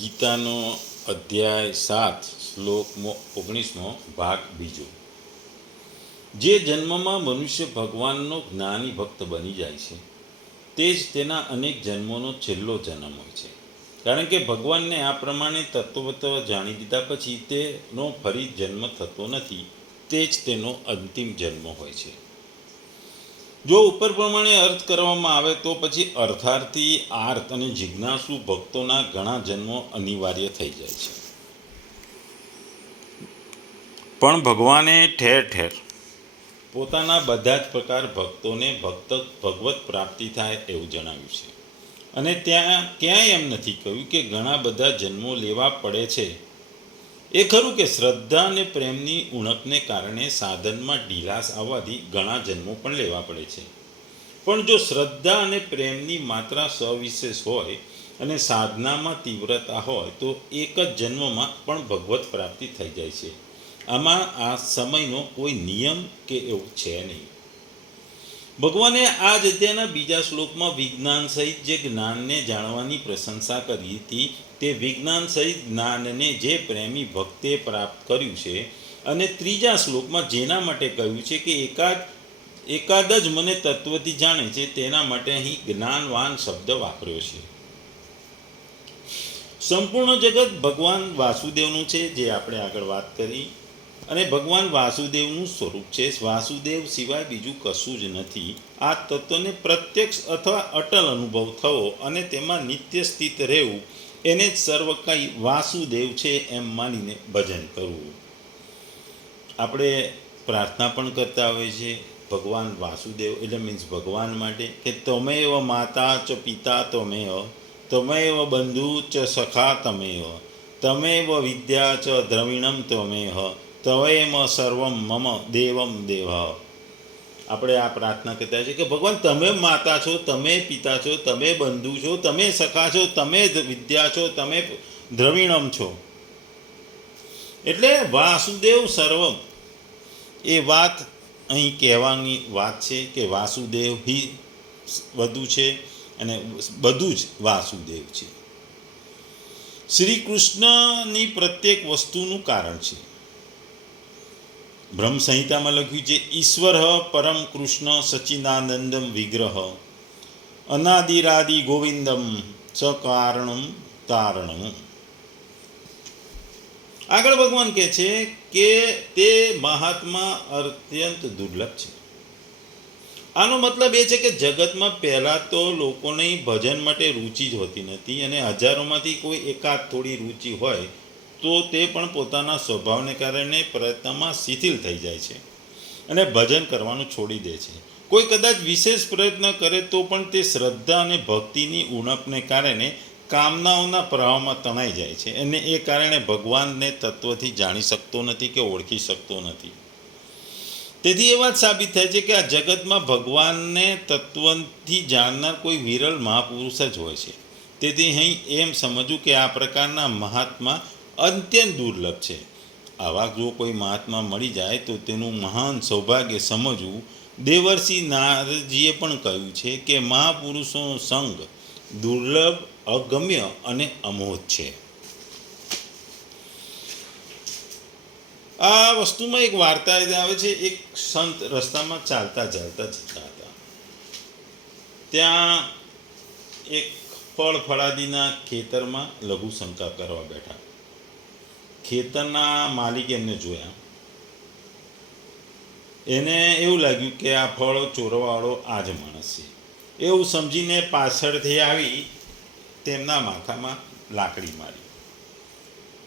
ગીતાનો અધ્યાય સાત શ્લોક મો- ઓગણીસમો ભાગ બીજો. જે જન્મમાં મનુષ્ય ભગવાનનો જ્ઞાની ભક્ત બની જાય છે, તે જ તેના અનેક જન્મોનો છેલ્લો જન્મ હોય છે. કારણ કે ભગવાનને આ પ્રમાણે તત્વત જાણી દીધા પછી તેનો ફરી જન્મ થતો નથી, તે જ તેનો અંતિમ જન્મ હોય છે. જો ઉપર પ્રમાણે અર્થ કરવામાં આવે તો પછી અર્થાર્થી આર્ત અને જિજ્ઞાસુ ભક્તોના ઘણા જન્મો અનિવાર્ય થઈ જાય છે. પણ ભગવાને ઠેર ઠેર પોતાના બધા જ પ્રકાર ભક્તોને ભક્ત ભગવત પ્રાપ્તિ થાય એવું જણાવ્યું છે. અને ત્યાં ક્યાંય એમ નથી કહ્યું કે ઘણા બધા જન્મો લેવા પડે છે. એ ખરું કે શ્રદ્ધા અને પ્રેમની ઉણપને કારણે સાધનમાં ઢીલાસ આવવાથી ઘણા જન્મો પણ લેવા પડે છે. પણ જો શ્રદ્ધા અને પ્રેમની માત્રા સવિશેષ હોય અને સાધનામાં તીવ્રતા હોય તો એક જ જન્મમાં પણ ભગવત પ્રાપ્તિ થઈ જાય છે. આમાં આ સમયનો કોઈ નિયમ કે એવું છે નહીં. ભગવાને આ જ અધ્યાયના બીજા શ્લોકમાં વિજ્ઞાન સહિત જે જ્ઞાનને જાણવાની પ્રશંસા કરી હતી, તે વિજ્ઞાન સહિત જ્ઞાનને જે પ્રેમી ભક્તે પ્રાપ્ત કર્યું છે અને ત્રીજા શ્લોકમાં જેના માટે કહ્યું છે કે એકાદ એકાદ જ મને તત્વથી જાણે છે તેના માટે અહીં જ્ઞાનવાન શબ્દ વાપર્યો છે. સંપૂર્ણ જગત ભગવાન વાસુદેવનું છે, જે આપણે આગળ વાત કરી. અને ભગવાન વાસુદેવનું સ્વરૂપ છે. વાસુદેવ સિવાય બીજું કશું જ નથી. આ તત્વને પ્રત્યક્ષ અથવા અટલ અનુભવ થવો અને તેમાં નિત્ય સ્થિત રહેવું, એને જ સર્વ કંઈ વાસુદેવ છે એમ માનીને ભજન કરવું. આપણે પ્રાર્થના પણ કરતા હોઈએ છીએ, ભગવાન વાસુદેવ, એટલે મીન્સ ભગવાન માટે, કે તમેવ માતા ચ પિતા તમેવ તમેવ બંધુ ચ સખા તમેવ તમેવ વિદ્યા ચ દ્રવિણમ તમેહ તવેમ સર્વમ મમ દેવમ દેવ આપણે આ પ્રાર્થના કરતા છીએ કે ભગવાન, તમે માતા છો, તમે પિતા છો, તમે બંધુ છો, તમે સખા છો, તમે વિદ્યા છો, તમે દ્રવિણમ છો. એટલે વાસુદેવ સર્વમ. એ વાત અહીં કહેવાની વાત છે કે વાસુદેવ હિ બધું છે અને બધું જ વાસુદેવ છે. શ્રી કૃષ્ણની પ્રત્યેક વસ્તુનું કારણ છે. બ્રહ્મ સંહિતામાં લખ્યું છે, ઈશ્વર પરમ કૃષ્ણ સચિદાનંદમ વિગ્રહ, અનાદિરાદિ ગોવિંદમ સકારણમ કારણમ તારણમ. આગળ ભગવાન કહે છે કે તે મહાત્મા અત્યંત દુર્લભ છે. આનો મતલબ એ છે કે જગતમાં પહેલાં તો લોકોને ભજન માટે રુચિ જ હોતી નથી અને હજારોમાંથી કોઈ એકાદ થોડી રુચિ હોય તો તે પણ પોતાના સ્વભાવને કારણે પ્રયત્નમાં શિથિલ થઈ જાય છે અને ભજન કરવાનું છોડી દે છે. કોઈ કદાચ વિશેષ પ્રયત્ન કરે તો પણ તે શ્રદ્ધા અને ભક્તિની ઉણપને કારણે કામનાઓના પ્રવાહમાં તણાઈ જાય છે અને એ કારણે ભગવાનને તત્વથી જાણી શકતો નથી કે ઓળખી શકતો નથી. તેથી એ વાત સાબિત થાય છે કે આ જગતમાં ભગવાનને તત્વથી જાણનાર કોઈ વિરલ મહાપુરુષ જ હોય છે. તેથી અહીં એમ સમજવું કે આ પ્રકારના મહાત્મા અત્યંત દુર્લભ છે. આવા જો કોઈ મહાત્મા મળી જાય તો તેનું મહાન સૌભાગ્ય સમજવું દેવર્ષિ નારદજીએ પણ કહ્યું છે કે મહાપુરુષોનો સંગ દુર્લભ, અગમ્ય અને અમોધ છે. આ વસ્તુમાં એક વાર્તા આવે છે. એક સંત રસ્તામાં ચાલતા ચાલતા જતા હતા. ત્યાં એક ફળ ફળાદીના ખેતરમાં લઘુ શંકા કરવા બેઠા. ખેતરના માલિક એમને જોયા. એને એવું લાગ્યું કે આ ફળ ચોરવાવાળો આ જ માણસ છે. એવું સમજીને પાછળથી આવી તેમના માથામાં લાકડી મારી.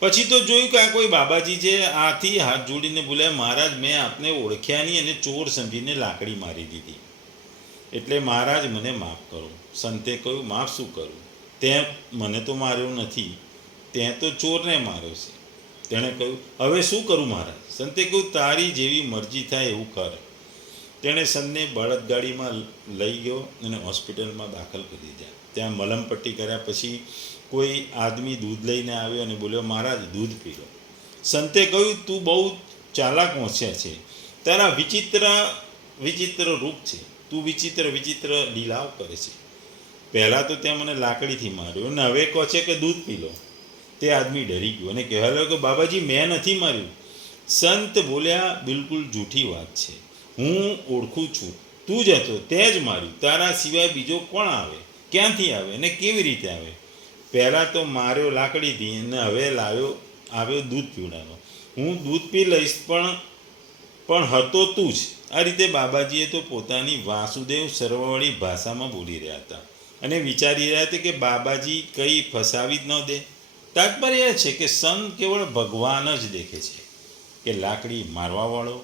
પછી તો જોયું કે આ કોઈ બાબાજી છે, આથી હાથ જોડીને બોલ્યા મહારાજ, મેં આપને ઓળખ્યા નહીં અને ચોર સમજીને લાકડી મારી દીધી. એટલે મહારાજ મને માફ કરો. સંતે કહ્યું, માફ શું કરું? તે મને તો માર્યો નથી. તે તો ચોરને માર્યો છે. તેણે કહ્યું, હવે શું કરું મારા? સંતે કહ્યું, તારી જેવી મરજી થાય એવું કર. તેણે સંતને બળદગાડીમાં લઈ ગયો અને હોસ્પિટલમાં દાખલ કરી દીધા. ત્યાં મલમપટ્ટી કર્યા પછી કોઈ આદમી દૂધ લઈને આવ્યો અને બોલ્યો, મહારાજ, દૂધ પી લો. સંતે કહ્યું, તું બહુ ચાલાક હોંશ્યા છે. તારા વિચિત્ર વિચિત્ર રૂપ છે. તું વિચિત્ર વિચિત્ર લીલાવ કરે છે. પહેલાં તો ત્યાં મને લાકડીથી માર્યો અને હવે કહો છે કે, દૂધ પી લો. તે આદમી ડરી ગયો અને કહેવા લાગ્યો કે બાબાજી, મેં નથી માર્યું. સંત બોલ્યા, બિલકુલ જૂઠી વાત છે. હું ઓળખું છું. તું જ હતો, તે જ માર્યું. તારા સિવાય બીજો કોણ આવે? ક્યાંથી આવે અને કેવી રીતે આવે? પહેલાં તો માર્યો લાકડીથી અને હવે લાવ્યો, આવ્યો દૂધ પીવડાનો હું દૂધ પી લઈશ, પણ પણ હતો તું જ. આ રીતે બાબાજીએ તો પોતાની વાસુદેવ સર્વવાળી ભાષામાં બોલી રહ્યા હતા. અને વિચારી રહ્યા હતા કે બાબાજી કંઈ ફસાવી જ ન દે. તાત્પર્ય એ છે કે સંત કેવળ ભગવાન જ દેખે છે. કે લાકડી મારવાવાળો,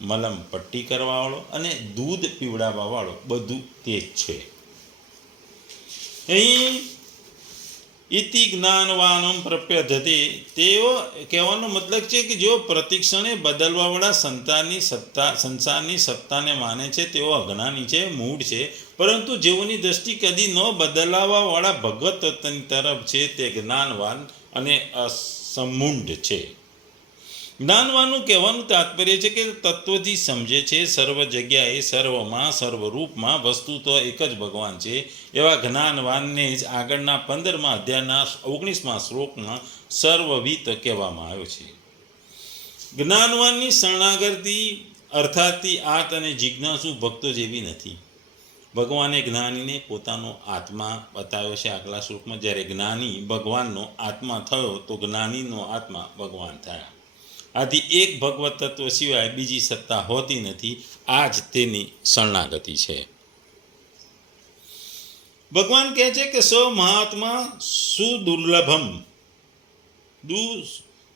મલમ પટ્ટી કરવાવાળો અને દૂધ પીવડાવવાવાળો બધું તે જ છે. અહીં ઇતિ જ્ઞાનવાનમ પ્રપ્યધતે તેઓ કહેવાનો મતલબ છે કે જેઓ પ્રતિક્ષણે બદલવાવાળા સંતાનની સત્તા, સંસારની સત્તાને માને છે, તેઓ અજ્ઞાની છે મૂળ છે પરંતુ જેઓની દ્રષ્ટિ કદી ન બદલાવાવાળા ભગવત તત્વની તરફ છે, તે જ્ઞાનવાન અને અસમુંડ છે. જ્ઞાનવાનું કહેવાનું તાત્પર્ય છે કે તત્વથી સમજે છે, સર્વ જગ્યાએ, સર્વમાં, સર્વરૂપમાં વસ્તુ તો એક જ ભગવાન છે. એવા જ્ઞાનવાનને જ આગળના પંદરમા અધ્યાયના ઓગણીસમાં શ્લોકમાં સર્વવિત કહેવામાં આવ્યો છે. જ્ઞાનવાનની શરણાગતિ અર્થાતી આત અને જિજ્ઞાસુ ભક્તો જેવી નથી. ભગવાને જ્ઞાનીને પોતાનો આત્મા બતાવ્યો છે. આગલા શ્લોકમાં, જ્યારે જ્ઞાની ભગવાનનો આત્મા થયો, તો જ્ઞાનીનો આત્મા ભગવાન થયા. આથી એક ભગવત તત્વ સિવાય બીજી સત્તા હોતી નથી. આ જ તેની શરણાગતિ છે. ભગવાન કહે છે કે, સ મહાત્મા સુદુર્લભમ. દુ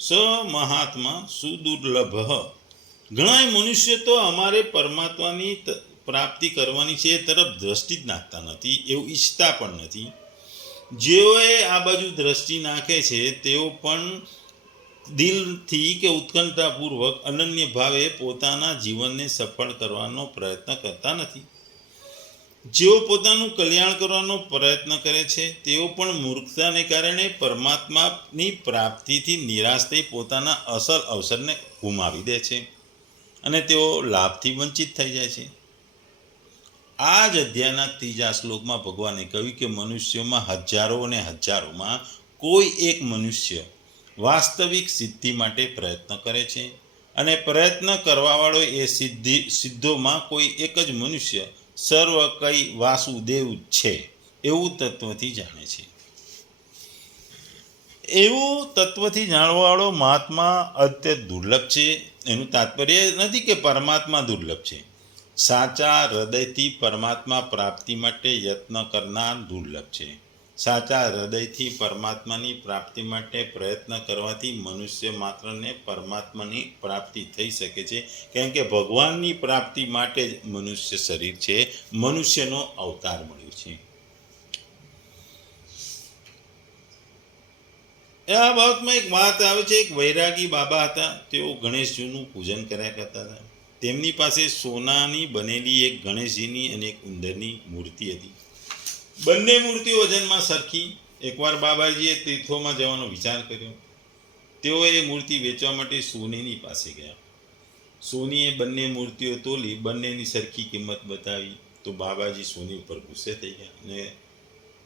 સ મહાત્મા સુદુર્લભ. ઘણા મનુષ્ય તો અમારે પરમાત્માની પ્રાપ્તિ કરવાની છે એ તરફ દ્રષ્ટિ જ નાખતા નથી, એવું ઈચ્છતા પણ નથી. જેઓએ આ બાજુ દ્રષ્ટિ નાખે છે, તેઓ પણ દિલથી કે ઉત્કંઠાપૂર્વક અનન્ય ભાવે પોતાના જીવનને સફળ કરવાનો પ્રયત્ન કરતા નથી. જેઓ પોતાનું કલ્યાણ કરવાનો પ્રયત્ન કરે છે, તેઓ પણ મૂર્ખતાને કારણે પરમાત્માની પ્રાપ્તિથી નિરાશ થઈ પોતાના અસલ અવસરને ગુમાવી દે છે અને તેઓ લાભથી વંચિત થઈ જાય છે. આ જ અધ્યાયના ત્રીજા શ્લોકમાં ભગવાને કહ્યું કે મનુષ્યોમાં હજારો અને હજારોમાં કોઈ એક મનુષ્ય વાસ્તવિક સિદ્ધિ માટે પ્રયત્ન કરે છે અને પ્રયત્ન કરવાવાળો એ સિદ્ધિ સિદ્ધોમાં કોઈ એક જ મનુષ્ય સર્વ કઈ વાસુદેવ છે એવું તત્વથી જાણે છે. એવું તત્વથી જાણવાવાળો મહાત્મા અત્યંત દુર્લભ છે. એનું તાત્પર્ય નથી કે પરમાત્મા દુર્લભ છે. સાચા હૃદયથી પરમાત્મા પ્રાપ્તિ માટે યત્ન કરનાર દુર્લભ છે. સાચા હૃદયથી પરમાત્માની પ્રાપ્તિ માટે પ્રયત્ન કરવાથી મનુષ્ય માત્રને પરમાત્માની પ્રાપ્તિ થઈ શકે છે. કેમ કે ભગવાનની પ્રાપ્તિ માટે જ મનુષ્ય શરીર છે. મનુષ્યનો અવતાર મળ્યો છે. આ બાબતમાં એક વાત આવે છે. એક વૈરાગી બાબા હતા. તેઓ ગણેશજીનું પૂજન કર્યા કરતા હતા. તેમની પાસે સોનાની બનેલી એક ગણેશજીની અને એક ઉંદરની મૂર્તિ હતી. બંને મૂર્તિઓ વજનમાં સરખી. એકવાર બાબાજીએ તીર્થોમાં જવાનો વિચાર કર્યો. તેઓ એ મૂર્તિ વેચવા માટે સોનીની પાસે ગયા. સોનીએ બંને મૂર્તિઓ તોલી બંનેની સરખી કિંમત બતાવી તો બાબાજી સોની ઉપર ગુસ્સે થઈ ગયા અને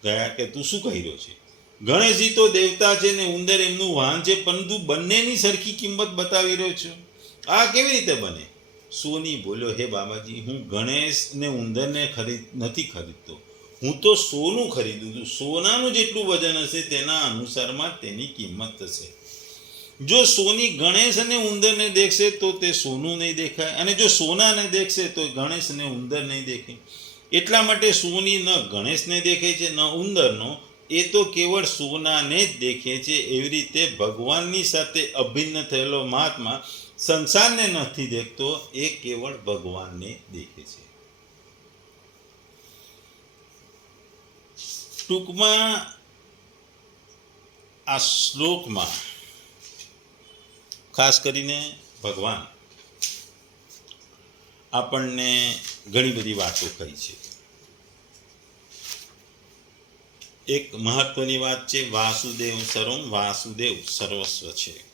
ગયા કે, તું શું કહી રહ્યો છે? ગણેશજી તો દેવતા છે ને ઉંદર એમનું વાહન છે પરંતુ બંનેની સરખી કિંમત બતાવી રહ્યો છું. આ કેવી રીતે બને? સોની બોલ્યો, હે બાબાજી, હું ગણેશ ને ઉંદરને ખરીદ નથી ખરીદતો. હું તો સોનું ખરીદું છું. સોનાનું જેટલું વજન હશે, તેના અનુસારમાં તેની કિંમત થશે જો સોની ગણેશ અને ઉંદરને દેખશે, તો તે સોનું નહીં દેખાય. અને જો સોનાને દેખશે, તો ગણેશ અને ઉંદર નહીં દેખે. એટલા માટે સોની ન ગણેશને દેખે છે, ન ઉંદરનો. એ તો કેવળ સોનાને જ દેખે છે. એવી રીતે ભગવાનની સાથે અભિન્ન થયેલો મહાત્મા સંસારને નથી દેખતો, એ કેવળ ભગવાનને દેખે છે. ટૂંકમાં આ શ્લોકમાં ખાસ કરીને ભગવાન આપણને ઘણી બધી વાતો કહી છે. એક મહત્વની વાત છે, વાસુદેવ સર્વમ, વાસુદેવ સર્વસ્વ છે.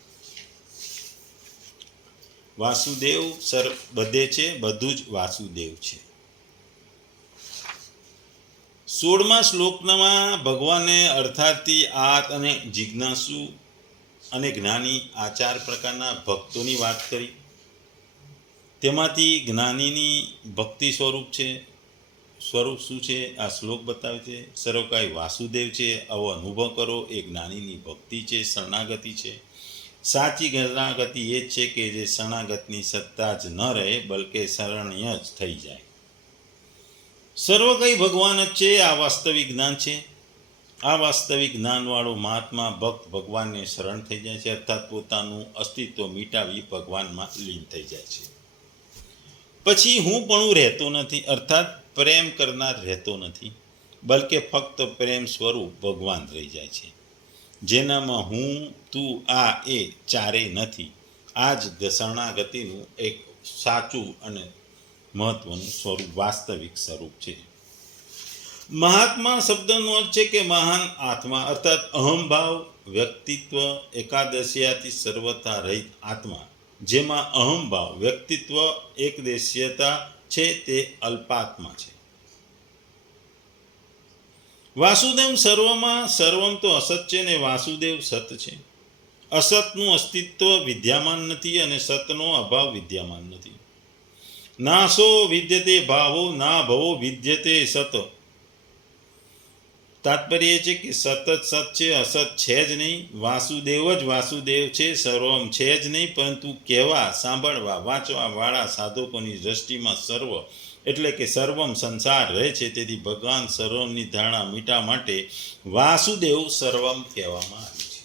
વાસુદેવ સર બધે છે, બધું જ વાસુદેવ છે. સોળમા શ્લોકમાં ભગવાને અર્થાર્થી આત અને જિજ્ઞાસુ અને જ્ઞાની આ ચાર પ્રકારના ભક્તોની વાત કરી. તેમાંથી જ્ઞાનીની ભક્તિ સ્વરૂપ છે, સ્વરૂપ શું છે, આ શ્લોક બતાવે છે. સર્વકાય વાસુદેવ છે, આવો અનુભવ કરો, એ જ્ઞાનીની ભક્તિ છે, શરણાગતિ છે. સાચી શરણાગતિ એ છે કે જે શરણાગતની સત્તા જ ન રહે, બલકે શરણ્ય જ થઈ જાય. સર્વ કંઈ ભગવાન જ છે, આ વાસ્તવિક જ્ઞાન છે. આ વાસ્તવિક જ્ઞાનવાળો મહાત્મા ભક્ત ભગવાનને શરણ થઈ જાય છે, અર્થાત પોતાનું અસ્તિત્વ મીટાવી ભગવાનમાં લીન થઈ જાય છે. પછી હું પણ રહેતો નથી, અર્થાત પ્રેમ કરનાર રહેતો નથી, બલકે ફક્ત પ્રેમ સ્વરૂપ ભગવાન રહી જાય છે. જેનામાં હું, તું, આ એ ચારે નથી. આ જ શરણાગતિનું એક સાચું અને મહત્વનું સ્વરૂપ, વાસ્તવિક સ્વરૂપ છે. મહાત્મા શબ્દનો અર્થ છે કે મહાન આત્મા, અર્થાત અહમભાવ વ્યક્તિત્વ, એકાદશીયાથી સર્વતા રહિત આત્મા. જેમાં અહમભાવ વ્યક્તિત્વ, એકદેશીયતા છે તે અલ્પાત્મા છે. વાસુદેવ સર્વમાં સર્વમ તો અસત છે ને વાસુદેવ સત છે. અસતનું અસ્તિત્વ વિદ્યામાન નથી અને સતનો અભાવ વિદ્યામાન નથી. નાશો વિદ્યતે ભાવો, ના ભવો વિદ્યતે સત. તાત્પર્ય છે કે સતત સત છે, અસત છે જ નહીં. વાસુદેવ જ વાસુદેવ છે, સર્વમ છે જ નહીં. પરંતુ કહેવા સાંભળવા, વાંચવા વાળા સાધકોની દ્રષ્ટિમાં સર્વ. એટલે કે સર્વમ સંસાર રહે છે, તેથી ભગવાન સર્વમની ધારણા મીટા માટે વાસુદેવ સર્વમ કહેવામાં આવ્યું છે.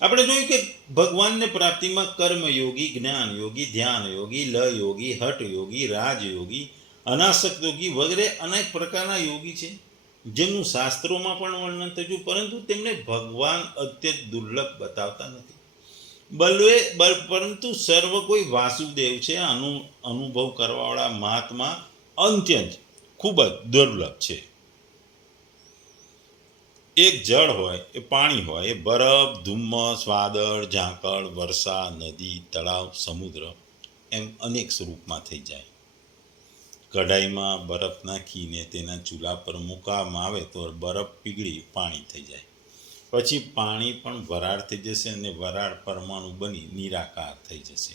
આપણે જોયું કે ભગવાનને પ્રાપ્તિમાં કર્મ યોગી જ્ઞાન યોગી ધ્યાન યોગી લય યોગી હઠ યોગી રાજ યોગી અનાસક્ત યોગી વગેરે અનેક પ્રકારના યોગી છે. જેમનું શાસ્ત્રોમાં પણ વર્ણન થયું, પરંતુ તેમને ભગવાન અત્યંત દુર્લભ બતાવતા નથી. બલવે પરંતુ સર્વ કોઈ વાસુદેવ છે, અનુ, અનુભવ કરવાવાળા મહાત્મા અત્યંત ખૂબ જ દુર્લભ છે. એક જળ હોય, એ પાણી હોય, એ બરફ, ધુમ્મસ, વાદળ, ઝાંકળ વર્ષા નદી, તળાવ, સમુદ્ર એમ અનેક સ્વરૂપમાં થઈ જાય. કઢાઈમાં બરફ નાખીને તેના ચૂલા પર મૂકવામાં આવે તો બરફ પીગળી પાણી થઈ જાય. પછી પાણી પણ વરાળ થઈ જશે અને વરાળ પરમાણુ બની નિરાકાર થઈ જશે.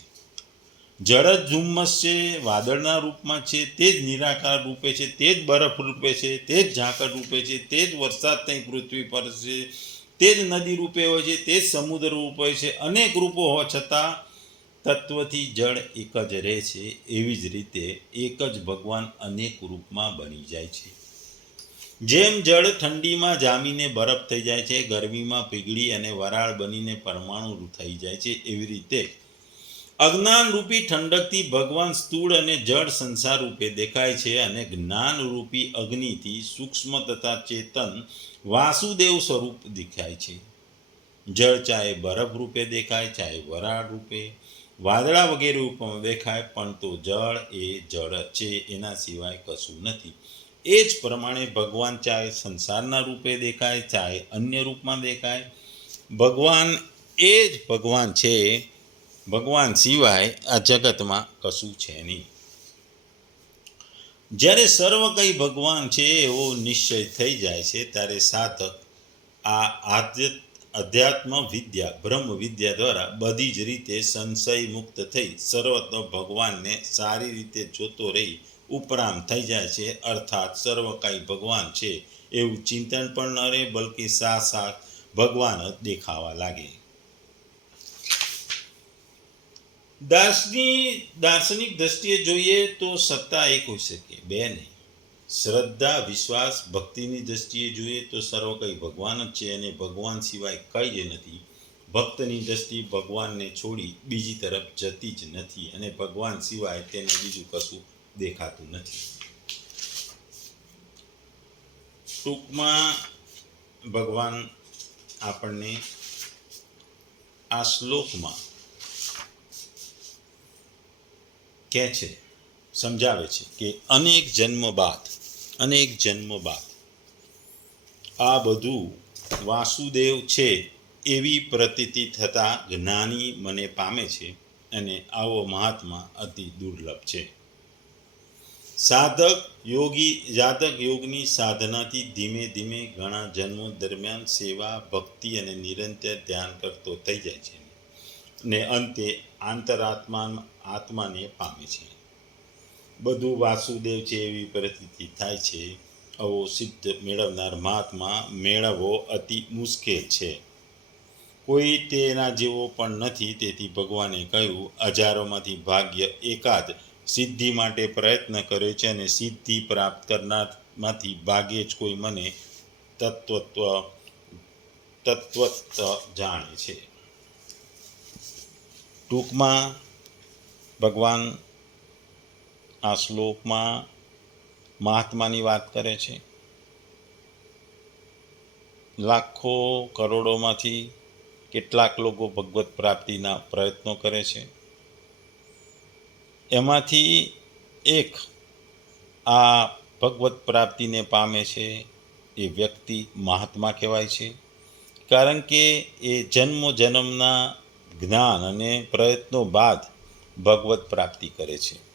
જળ જ ધુમ્મસ છે, વાદળના રૂપમાં છે, તે જ નિરાકાર રૂપે છે, તે જ બરફ રૂપે છે, તે જ ઝાકળ રૂપે છે, તે જ વરસાદ ત્યાં પૃથ્વી પર છે, તે જ નદી રૂપે હોય છે, તે જ સમુદ્ર રૂપ હોય છે, અનેક રૂપો હોવા છતાં તત્વથી જળ એક જ રહે છે, એવી જ રીતે એક જ ભગવાન અનેક રૂપમાં બની જાય છે. જેમ જળ ઠંડીમાં જામીને બરફ થઈ જાય છે, ગરમીમાં પીગળી અને વરાળ બનીને પરમાણુ થઈ જાય છે, એવી રીતે અજ્ઞાન રૂપી ઠંડકથી ભગવાન સ્થૂળ અને જળ સંસાર રૂપે દેખાય છે અને જ્ઞાન રૂપી અગ્નિથી સૂક્ષ્મ તથા ચેતન વાસુદેવ સ્વરૂપ દેખાય છે. જળ ચાહે બરફ રૂપે દેખાય, ચાહે વરાળ રૂપે વાદળા વગેરે રૂપમાં દેખાય, પણ તો જળ એ જળ છે, એના સિવાય કશું નથી. એ જ પ્રમાણે ભગવાન ચાહે સંસારના રૂપે દેખાય ચાહે અન્ય રૂપમાં દેખાય. ભગવાન એ જ ભગવાન છે, ભગવાન સિવાય આ જગતમાં કશું છે નહીં. જ્યારે સર્વ કંઈ ભગવાન છે, એવો નિશ્ચય થઈ જાય છે, ત્યારે સાધક આ આધ્ય અધ્યાત્મ વિદ્યા, બ્રહ્મ વિદ્યા દ્વારા બધી જ રીતે સંશય મુક્ત થઈ સર્વત્ર ભગવાનને સારી રીતે જોતો રહી ઉપરામ થઈ જાય છે, અર્થાત સર્વ કાંઈ ભગવાન છે, એવું ચિંતન પણ ન રહે, બલકે સાક્ષાત ભગવાન જ દેખાવા લાગે. દાર્શનિક દાર્શનિક દ્રષ્ટિએ જોઈએ તો સત્તા એક હોઈ શકે, બે નહીં. શ્રદ્ધા, વિશ્વાસ, ભક્તિની દ્રષ્ટિએ જોઈએ તો સર્વ કંઈ ભગવાન જ છે અને ભગવાન સિવાય કંઈ જ નથી. ભક્તની દ્રષ્ટિ ભગવાનને છોડી બીજી તરફ જતી જ નથી અને ભગવાન સિવાય તેને બીજું કશું દેખાતું નથી. ટૂંકમાં ભગવાન આપણને આ શ્લોકમાં કહે છે સમજાવે છે કે અનેક જન્મ બાદ, અનેક જન્મ બાદ આ બધું વાસુદેવ છે એવી પ્રતીતિ થતાં જ્ઞાની મને પામે છે અને આવો મહાત્મા અતિ દુર્લભ છે. સાધક યોગી, જાતક યોગની સાધનાથી ધીમે ધીમે ઘણા જન્મો દરમિયાન સેવા, ભક્તિ અને નિરંતર ધ્યાન કરતો થઈ જાય છે ને અંતે આંતરાત્મા આત્માને પામે છે. બધું વાસુદેવ છે એવી પરિસ્થિતિ થાય છે. આવો સિદ્ધ મેળવનાર મહાત્મા મેળવવો અતિ મુશ્કેલ છે. કોઈ તેના જેવો પણ નથી, તેથી ભગવાને કહ્યું, હજારોમાંથી ભાગ્ય એકાદ સિદ્ધિ માટે પ્રયત્ન કરે છે અને સિદ્ધિ પ્રાપ્ત કરનારમાંથી ભાગ્યે જ કોઈ મને તત્વત્વ તત્વત્વ જાણે છે. ટૂંકમાં ભગવાન આ શ્લોકમાં મહાત્માની વાત કરે છે. લાખો કરોડોમાંથી કેટલાક લોકો ભગવત પ્રાપ્તિના પ્રયત્નો કરે છે. એમાંથી એક આ ભગવત પ્રાપ્તિને પામે છે એ વ્યક્તિ મહાત્મા કહેવાય છે. કારણ કે એ જન્મો જન્મના જ્ઞાન અને પ્રયત્નો બાદ ભગવત પ્રાપ્તિ કરે છે.